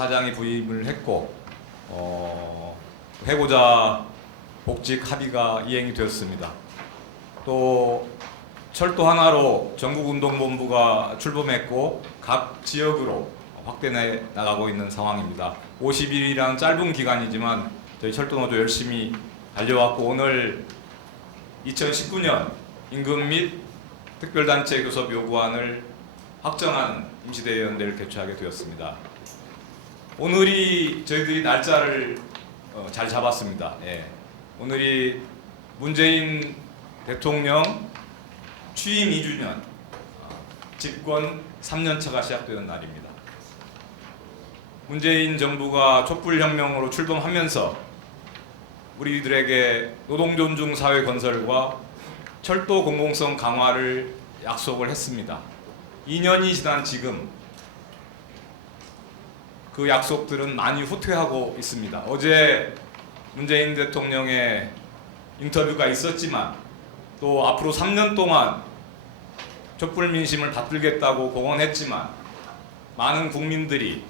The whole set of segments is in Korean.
사장이 부임을 했고 해고자 복직 합의가 이행이 되었습니다. 또 철도 하나로 전국운동본부가 출범했고 각 지역으로 확대해 나가고 있는 상황입니다. 50일이라는 짧은 기간이지만 저희 철도노조 열심히 달려왔고 오늘 2019년 임금 및 특별단체 교섭 요구안을 확정한 임시대의원대를 개최하게 되었습니다. 오늘이 저희들이 날짜를 잘 잡았습니다. 예. 오늘이 문재인 대통령 취임 2주년 집권 3년차가 시작되는 날입니다. 문재인 정부가 촛불혁명으로 출범하면서 우리들에게 노동존중 사회 건설과 철도 공공성 강화를 약속을 했습니다. 2년이 지난 지금 그 약속들은 많이 후퇴하고 있습니다. 어제 문재인 대통령의 인터뷰가 있었지만 또 앞으로 3년 동안 촛불 민심을 받들겠다고 공언했지만 많은 국민들이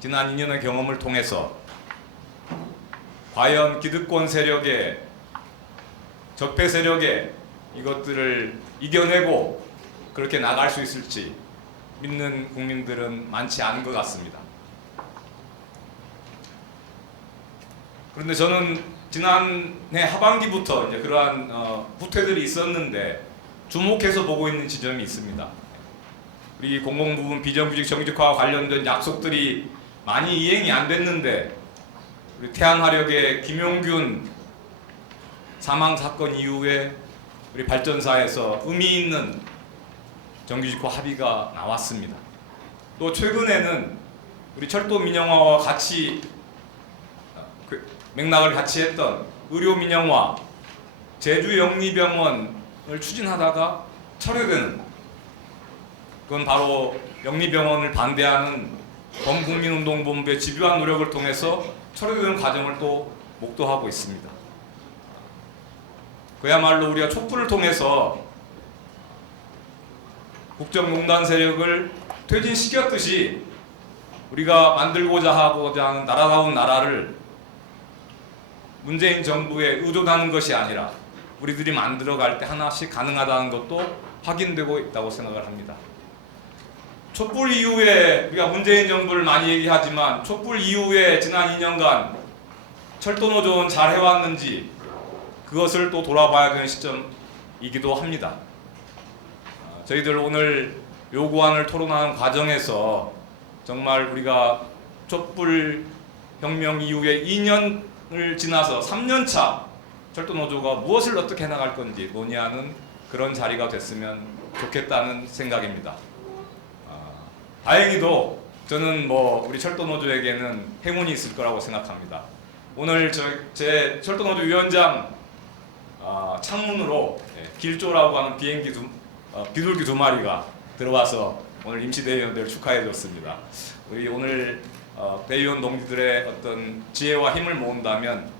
지난 2년의 경험을 통해서 과연 기득권 세력의 적폐 세력의 이것들을 이겨내고 그렇게 나갈 수 있을지 믿는 국민들은 많지 않은 것 같습니다. 그런데 저는 지난해 하반기부터 이제 그러한 후퇴들이 있었는데 주목해서 보고 있는 지점이 있습니다. 우리 공공부문 비정규직 정규직화와 관련된 약속들이 많이 이행이 안 됐는데 우리 태안화력의 김용균 사망 사건 이후에 우리 발전사에서 의미 있는 정규직화 합의가 나왔습니다. 또 최근에는 우리 철도 민영화와 같이 맥락을 같이 했던 의료 민영화, 제주 영리병원을 추진하다가 철회되는, 그건 바로 영리병원을 반대하는 범국민운동본부의 집요한 노력을 통해서 철회되는 과정을 또 목도하고 있습니다. 그야말로 우리가 촛불을 통해서 국정농단 세력을 퇴진시켰듯이 우리가 만들고자 하고자 하는 나라다운 나라를 문재인 정부에 의존하는 것이 아니라 우리들이 만들어갈 때 하나씩 가능하다는 것도 확인되고 있다고 생각을 합니다. 촛불 이후에 우리가 문재인 정부를 많이 얘기하지만 촛불 이후에 지난 2년간 철도노조는 잘 해왔는지 그것을 또 돌아봐야 되는 시점이기도 합니다. 저희들 오늘 요구안을 토론하는 과정에서 정말 우리가 촛불 혁명 이후에 2년을 지나서 3년차 철도노조가 무엇을 어떻게 해나갈 건지 논의하는 그런 자리가 됐으면 좋겠다는 생각입니다. 다행히도 저는 우리 철도노조에게는 행운이 있을 거라고 생각합니다. 오늘 제 철도노조 위원장 창문으로 길조라고 하는 비둘기 두 마리가 들어와서 오늘 임시대의원들을 축하해 줬습니다. 우리 오늘 대의원 동지들의 어떤 지혜와 힘을 모은다면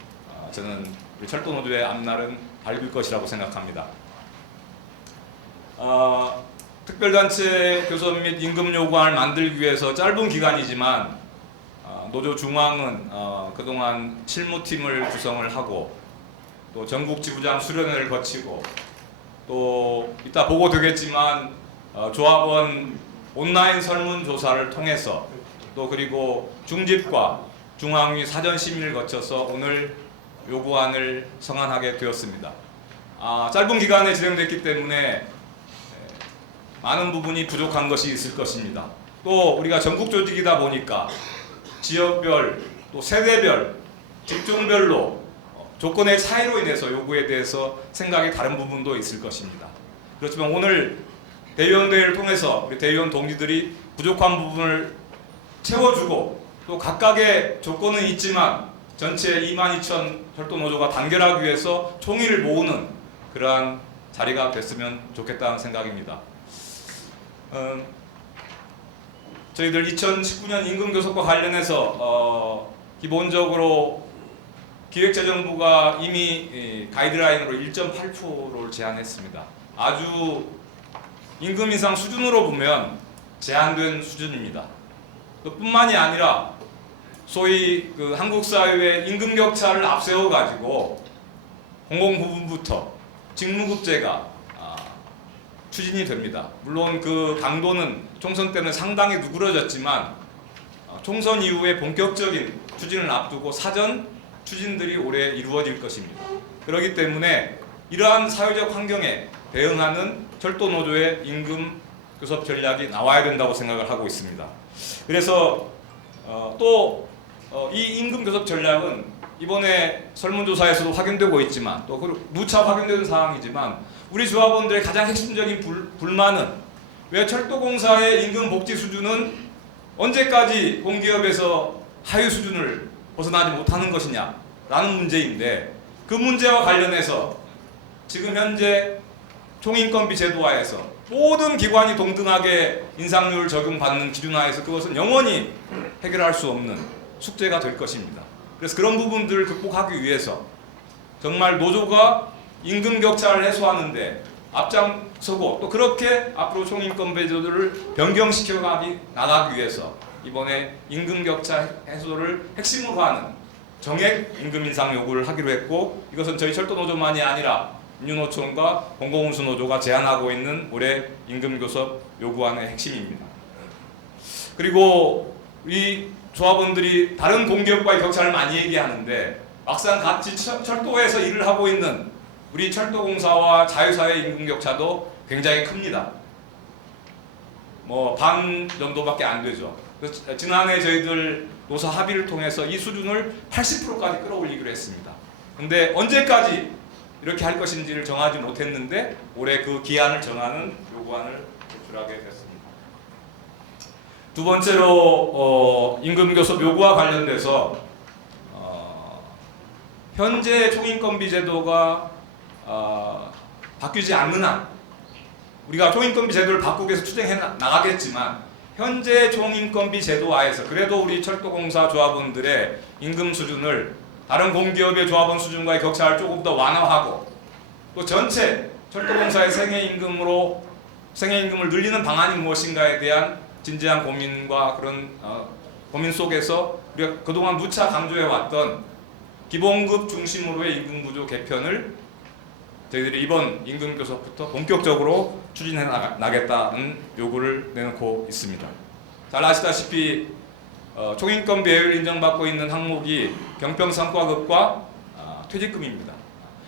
저는 우리 철도노조의 앞날은 밝을 것이라고 생각합니다. 특별단체 교섭 및 임금 요구안을 만들기 위해서 짧은 기간이지만 노조 중앙은 그동안 실무팀을 구성을 하고 또 전국 지부장 수련회를 거치고 또 이따 보고 되겠지만 조합원 온라인 설문조사를 통해서 또 그리고 중집과 중앙위 사전 심의를 거쳐서 오늘 요구안을 성안하게 되었습니다. 짧은 기간에 진행됐기 때문에 많은 부분이 부족한 것이 있을 것입니다. 또 우리가 전국 조직이다 보니까 지역별 또 세대별 직종별로 조건의 차이로 인해서 요구에 대해서 생각이 다른 부분도 있을 것입니다. 그렇지만 오늘 대의원대회를 통해서 우리 대의원 동지들이 부족한 부분을 채워주고 또 각각의 조건은 있지만 전체 22,000 철도노조가 단결하기 위해서 총의를 모으는 그러한 자리가 됐으면 좋겠다는 생각입니다. 저희들 2019년 임금교섭과 관련해서 기본적으로 기획재정부가 이미 가이드라인으로 1.8%를 제한했습니다. 아주 임금 인상 수준으로 보면 제한된 수준입니다. 또 뿐만이 아니라 소위 그 한국 사회의 임금 격차를 앞세워 가지고 공공부문부터 직무급제가 추진이 됩니다. 물론 그 강도는 총선 때는 상당히 누그러졌지만 총선 이후에 본격적인 추진을 앞두고 사전 추진들이 올해 이루어질 것입니다. 그렇기 때문에 이러한 사회적 환경에 대응하는 철도노조의 임금 교섭 전략이 나와야 된다고 생각을 하고 있습니다. 그래서 또 이 임금 교섭 전략은 이번에 설문조사에서도 확인되고 있지만 또 누차 확인되는 사항이지만 우리 조합원들의 가장 핵심적인 불만은 왜 철도공사의 임금 복지 수준은 언제까지 공기업에서 하위 수준을 벗어나지 못하는 것이냐라는 문제인데, 그 문제와 관련해서 지금 현재 총인건비 제도화에서 모든 기관이 동등하게 인상률 적용받는 기준화에서 그것은 영원히 해결할 수 없는 숙제가 될 것입니다. 그래서 그런 부분들을 극복하기 위해서 정말 노조가 임금 격차를 해소하는데 앞장서고 또 그렇게 앞으로 총인건비 제도를 변경시켜 나가기 위해서 이번에 임금 격차 해소를 핵심으로 하는 정액 임금 인상 요구를 하기로 했고, 이것은 저희 철도노조만이 아니라 민주노총과 공공운수노조가 제안하고 있는 올해 임금 교섭 요구안의 핵심입니다. 그리고 이 조합원들이 다른 공기업과의 격차를 많이 얘기하는데 막상 같이 철도에서 일을 하고 있는 우리 철도공사와 자유사회 임금 격차도 굉장히 큽니다. 뭐 반 정도밖에 안 되죠. 그래서 지난해 저희들 노사 합의를 통해서 이 수준을 80%까지 끌어올리기로 했습니다. 근데 언제까지 이렇게 할 것인지를 정하지 못했는데 올해 그 기한을 정하는 요구안을 제출하게 됐습니다. 두 번째로 임금 교섭 요구와 관련돼서 현재 총인건비 제도가 바뀌지 않는 한 우리가 총인건비 제도를 바꾸기 위해서 추진해 나가겠지만 현재 총인건비 제도하에서 그래도 우리 철도공사 조합원들의 임금 수준을 다른 공기업의 조합원 수준과의 격차를 조금 더 완화하고 또 전체 철도공사의 생애임금을 늘리는 방안이 무엇인가에 대한 진지한 고민과 그런 고민 속에서 우리가 그동안 누차 강조해왔던 기본급 중심으로의 임금구조 개편을 저희들이 이번 임금교섭부터 본격적으로 추진해 나겠다는 요구를 내놓고 있습니다. 잘 아시다시피 총인건비 예외를 인정받고 있는 항목이 경평성과급과 퇴직금입니다.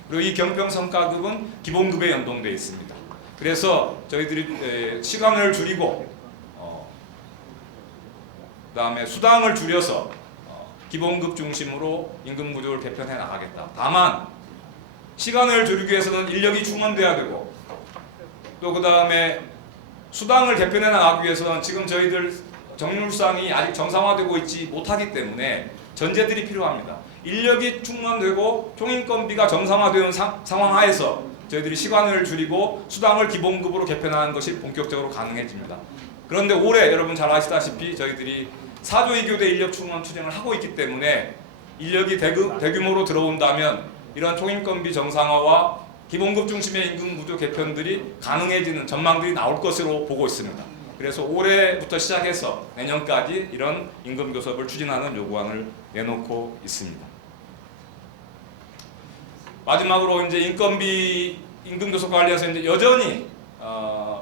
그리고 이 경평성과급은 기본급에 연동되어 있습니다. 그래서 저희들이 시간을 줄이고 그다음에 수당을 줄여서 기본급 중심으로 임금 구조를 개편해 나가겠다. 다만 시간을 줄이기 위해서는 인력이 충원돼야 되고 또 그다음에 수당을 개편해 나가기 위해서는 지금 저희들 정률상이 아직 정상화되고 있지 못하기 때문에 전제들이 필요합니다. 인력이 충원되고 총인건비가 정상화되는 상황 하에서 저희들이 시간을 줄이고 수당을 기본급으로 개편하는 것이 본격적으로 가능해집니다. 그런데 올해 여러분 잘 아시다시피 저희들이 4조 2교대 인력 충원 투쟁을 하고 있기 때문에 인력이 대규모로 들어온다면 이런 총인건비 정상화와 기본급 중심의 임금 구조 개편들이 가능해지는 전망들이 나올 것으로 보고 있습니다. 그래서 올해부터 시작해서 내년까지 이런 임금 교섭을 추진하는 요구안을 내놓고 있습니다. 마지막으로 이제 임금 교섭 관련해서 이제 여전히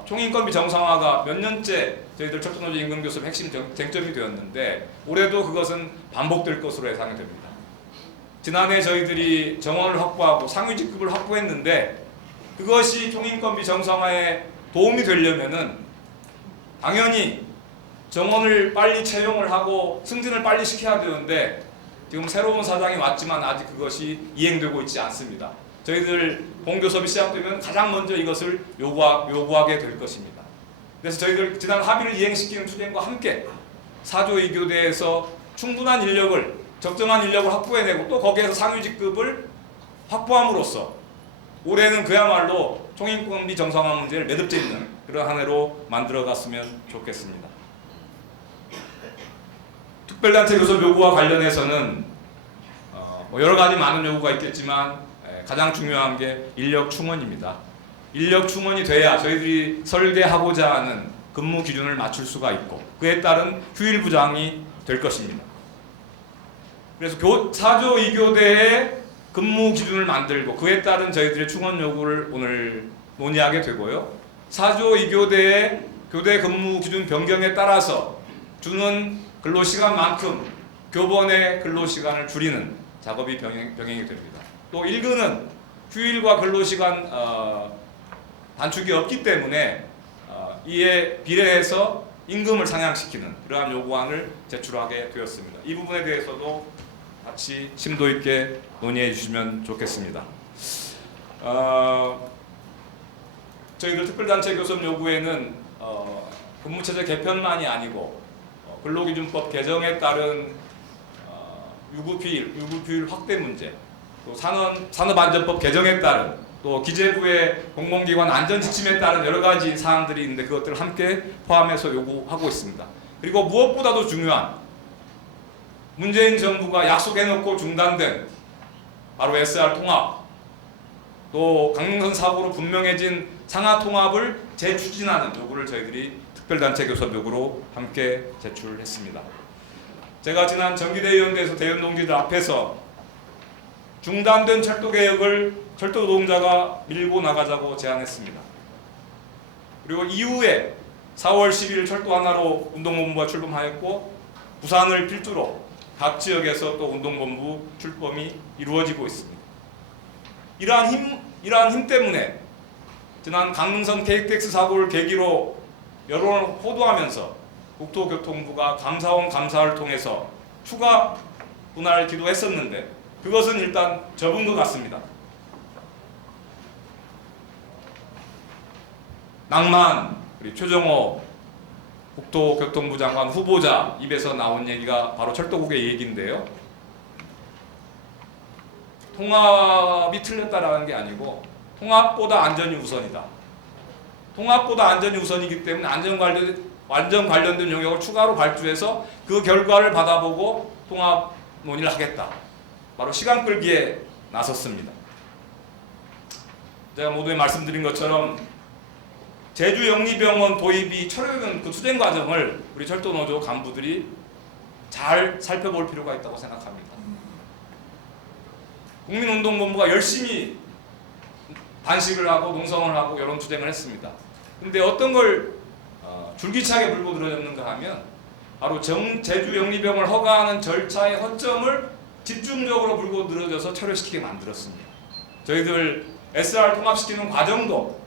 총인건비 정상화가 몇 년째 저희들 철도노조 임금교섭 핵심 쟁점이 되었는데 올해도 그것은 반복될 것으로 예상이 됩니다. 지난해 저희들이 정원을 확보하고 상위직급을 확보했는데 그것이 총인건비 정상화에 도움이 되려면은 당연히 정원을 빨리 채용을 하고 승진을 빨리 시켜야 되는데 지금 새로운 사장이 왔지만 아직 그것이 이행되고 있지 않습니다. 저희들 공교섭이 시작되면 가장 먼저 이것을 요구하게 될 것입니다. 그래서 저희들 지난 합의를 이행시키는 추진과 함께 4조 2교대에서 충분한 인력을 적정한 인력을 확보해내고 또 거기에서 상위직급을 확보함으로써 올해는 그야말로 총인건비 정상화 문제를 매듭 짓는 그런 한 해로 만들어갔으면 좋겠습니다. 특별단체 교섭 요구와 관련해서는 여러 가지 많은 요구가 있겠지만 가장 중요한 게 인력 충원입니다. 인력 충원이 돼야 저희들이 설계하고자 하는 근무 기준을 맞출 수가 있고 그에 따른 휴일 부장이 될 것입니다. 그래서 4조 2교대의 근무 기준을 만들고 그에 따른 저희들의 충원 요구를 오늘 논의하게 되고요. 4조 2교대의 교대 근무 기준 변경에 따라서 주는 근로시간만큼 교본의 근로시간을 줄이는 작업이 병행이 됩니다. 또 1교는 휴일과 근로시간 단축이 없기 때문에 이에 비례해서 임금을 상향시키는 이러한 요구안을 제출하게 되었습니다. 이 부분에 대해서도 같이 심도 있게 논의해 주시면 좋겠습니다. 저희들 특별단체 교섭 요구에는 근무체제 개편만이 아니고 근로기준법 개정에 따른 유급휴일 확대 문제, 또 산업안전법 개정에 따른 또 기재부의 공공기관 안전지침에 따른 여러 가지 사항들이 있는데 그것들을 함께 포함해서 요구하고 있습니다. 그리고 무엇보다도 중요한 문재인 정부가 약속해놓고 중단된 바로 SR 통합, 또 강릉선 사고로 분명해진 상하 통합을 재추진하는 요구를 저희들이 특별단체 교섭 요구로 함께 제출했습니다. 제가 지난 정기대의원대에서 대의원 동지들 앞에서 중단된 철도 개혁을 철도 노동자가 밀고 나가자고 제안했습니다. 그리고 이후에 4월 10일 철도 하나로 운동본부가 출범하였고 부산을 필두로 각 지역에서 또 운동본부 출범이 이루어지고 있습니다. 이러한 힘 때문에 지난 강릉선 KTX 사고를 계기로 여론을 호도하면서 국토교통부가 감사원 감사를 통해서 추가 분할을 기도했었는데 그것은 일단 접은 것 같습니다. 낭만 우리 최정호 국토교통부 장관 후보자 입에서 나온 얘기가 바로 철도국의 얘기인데요. 통합이 틀렸다라는 게 아니고 통합보다 안전이 우선이다. 통합보다 안전이 우선이기 때문에 안전 관련된 영역을 추가로 발주해서 그 결과를 받아보고 통합 논의를 하겠다. 바로 시간 끌기에 나섰습니다. 제가 모두에 말씀드린 것처럼 제주 영리병원 도입이 철회된 그 투쟁 과정을 우리 철도노조 간부들이 잘 살펴볼 필요가 있다고 생각합니다. 국민운동본부가 열심히 단식을 하고 농성을 하고 여론 투쟁을 했습니다. 근데 어떤 걸 줄기차게 물고 늘어졌는가 하면 바로 제주 영리병을 허가하는 절차의 허점을 집중적으로 물고 늘어져서 철회시키게 만들었습니다. 저희들 SR 통합시키는 과정도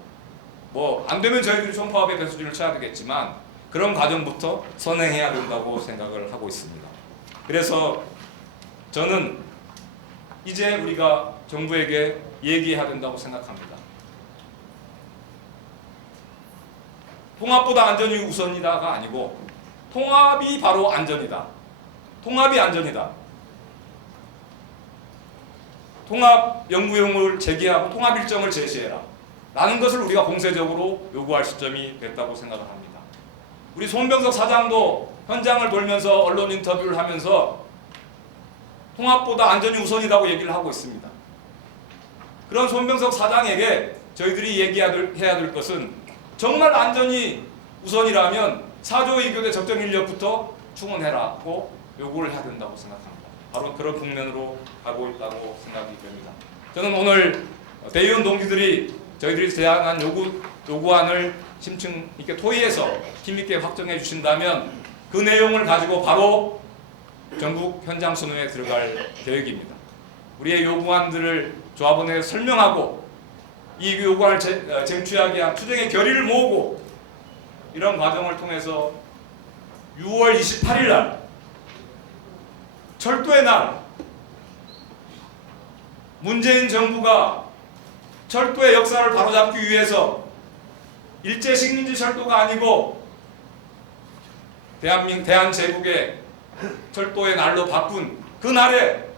뭐 안 되면 저희들이 총파업의 배수진을 쳐야 되겠지만 그런 과정부터 선행해야 된다고 생각을 하고 있습니다. 그래서 저는 이제 우리가 정부에게 얘기해야 된다고 생각합니다. 통합보다 안전이 우선이다가 아니고 통합이 바로 안전이다. 통합이 안전이다. 통합 연구용을 제기하고 통합 일정을 제시해라. 라는 것을 우리가 공세적으로 요구할 시점이 됐다고 생각을 합니다. 우리 손병석 사장도 현장을 돌면서 언론 인터뷰를 하면서 통합보다 안전이 우선이라고 얘기를 하고 있습니다. 그런 손병석 사장에게 저희들이 얘기해야 될 것은 정말 안전이 우선이라면 4조 2교대 적정 인력부터 충원해라고 요구를 해야 된다고 생각합니다. 바로 그런 국면으로 가고 있다고 생각이 됩니다. 저는 오늘 대의원 동지들이 저희들이 제안한 요구안을 심층 있게 토의해서 힘있게 확정해 주신다면 그 내용을 가지고 바로 전국 현장 수능에 들어갈 계획입니다. 우리의 요구안들을 조합원에 설명하고 이 요구안을 쟁취하기 위한 투쟁의 결의를 모으고 이런 과정을 통해서 6월 28일 날 철도의 날 문재인 정부가 철도의 역사를 바로잡기 위해서 일제 식민지 철도가 아니고 대한제국의 철도의 날로 바꾼 그 날에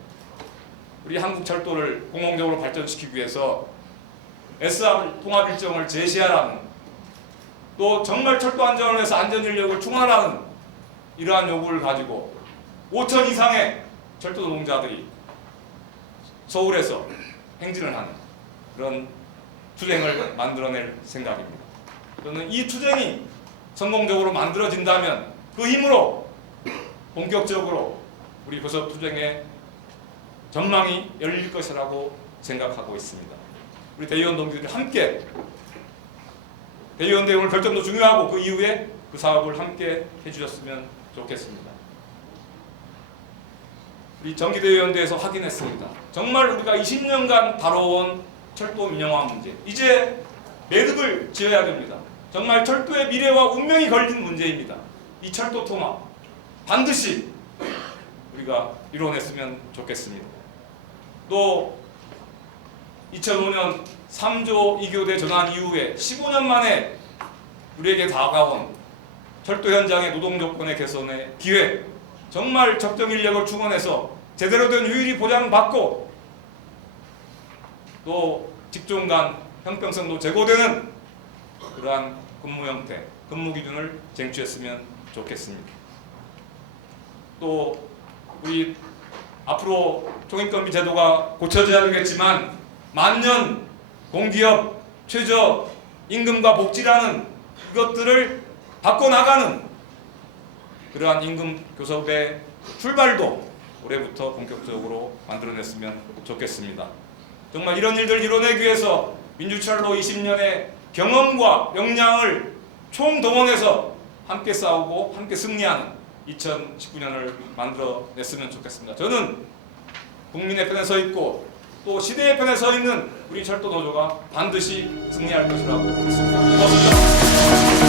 우리 한국 철도를 공공적으로 발전시키기 위해서 SR 통합 일정을 제시하라는 또 정말 철도 안전을 위해서 안전 인력을 충원하라는 이러한 요구를 가지고 5천 이상의 철도 노동자들이 서울에서 행진을 하는 그런 투쟁을 만들어낼 생각입니다. 저는 이 투쟁이 성공적으로 만들어진다면 그 힘으로 본격적으로 우리 교섭 투쟁에 전망이 열릴 것이라고 생각하고 있습니다. 우리 대의원 동기들이 함께 대의원 대응을 결정도 중요하고 그 이후에 그 사업을 함께 해주셨으면 좋겠습니다. 우리 정기대의원대에서 확인했습니다. 정말 우리가 20년간 다뤄온 철도 민영화 문제, 이제 매듭을 지어야 됩니다. 정말 철도의 미래와 운명이 걸린 문제입니다. 이 철도 통합 반드시 우리가 이뤄냈으면 좋겠습니다. 또 2005년 3조 2교대 전환 이후에 15년 만에 우리에게 다가온 철도 현장의 노동 조건의 개선의 기회, 정말 적정 인력을 충원해서 제대로 된 휴일이 보장받고 또 직종 간 형평성도 제고되는 그러한 근무 형태, 근무 기준을 쟁취했으면 좋겠습니다. 또 우리 앞으로 총인건비 제도가 고쳐져야 되겠지만 만년 공기업, 최저 임금과 복지라는 이것들을 바꿔나가는 그러한 임금 교섭의 출발도 올해부터 본격적으로 만들어냈으면 좋겠습니다. 정말 이런 일들 이뤄내기 위해서 민주철로 20년의 경험과 역량을 총동원해서 함께 싸우고 함께 승리하는 2019년을 만들어냈으면 좋겠습니다. 저는 국민의 편에 서 있고 또 시대의 편에 서 있는 우리 철도 노조가 반드시 승리할 것이라고 믿습니다. 고맙습니다.